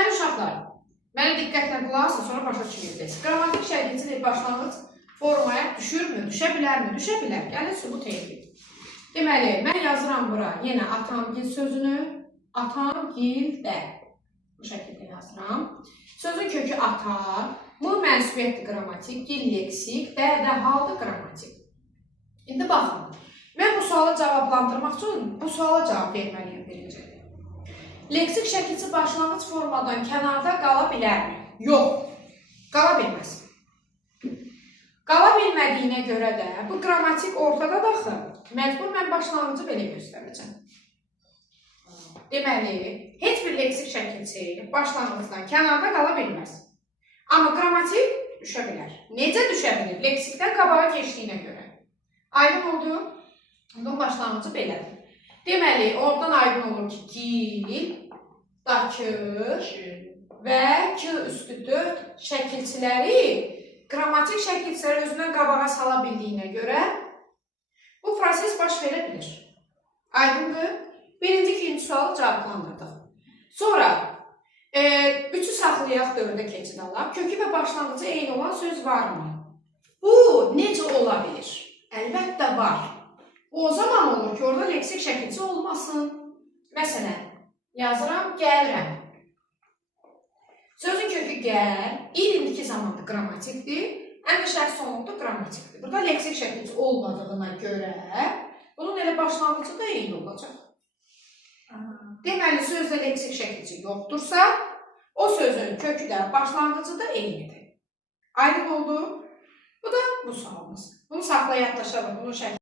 Deməli uşaqlar, mənə diqqətlə qulaq asın, sonra başa düşəcəksiniz. Qrammatik şəkilçi başlanğıc formaya düşürmü, düşə bilərmi? Düşə bilər. Gəlin sübut edin. Deməli, mən yazıram bura yenə atamgil sözünü. Atamgil də. Bu şəkildə yazıram. Sözün kökü ata, bu mənsubiyyətli qrammatik, gil leksik, də haldır qrammatik. İndi baxın, mən bu sualı cavablandırmaq üçün bu suala cavab verməliyim birinci. Leksik şəkilçi başlanğıc formadan kənarda qala bilərmi? Yox, qala bilməz. Qala bilmədiyinə görə də bu qrammatik ortada daxı, məcbur mən başlanğıcı belə göstərəcəm. Deməli, heç bir leksik şəkilçi başlanğıcdan kənarda qala bilməz. Amma qrammatik düşə bilər. Necə düşə bilir? Leksikdən qabağa keçdiyinə görə. Aydın oldu? Bunun başlanğıcı belədir. Deməli, oradan aydın olur ki, gil, dakı və ki üstü 4 şəkilçiləri qrammatik şəkilçiləri özündən qabağa sala bildiyinə görə bu proses baş verə bilir. Aydındır? Birinci, ikinci sualı cavablandırdıq. Sonra, üçü saxlayaq 4-ə keçid alaq. Kökü və başlanğıcı eyni olan söz varmı? Bu necə ola bilir? Əlbəttə var. O zaman olur ki, orada leksik şəkilçi olmasın. Məsələn, yazıram, gəlirəm. Sözün kökü gəl, indiki zamanda qrammatikdir, həm də şəxs sonluqda qrammatikdir. Burada leksik şəkilçi olmadığına görə bunun elə başlanğıcı da eyni olacaq. Deməli, sözdə leksik şəkilçi yoxdursa, o sözün kökü də başlanğıcı da eynidir. Aydın oldu? Bu da bu sualımız. Bunu saxla, yaddaşalım, bunun şəkli.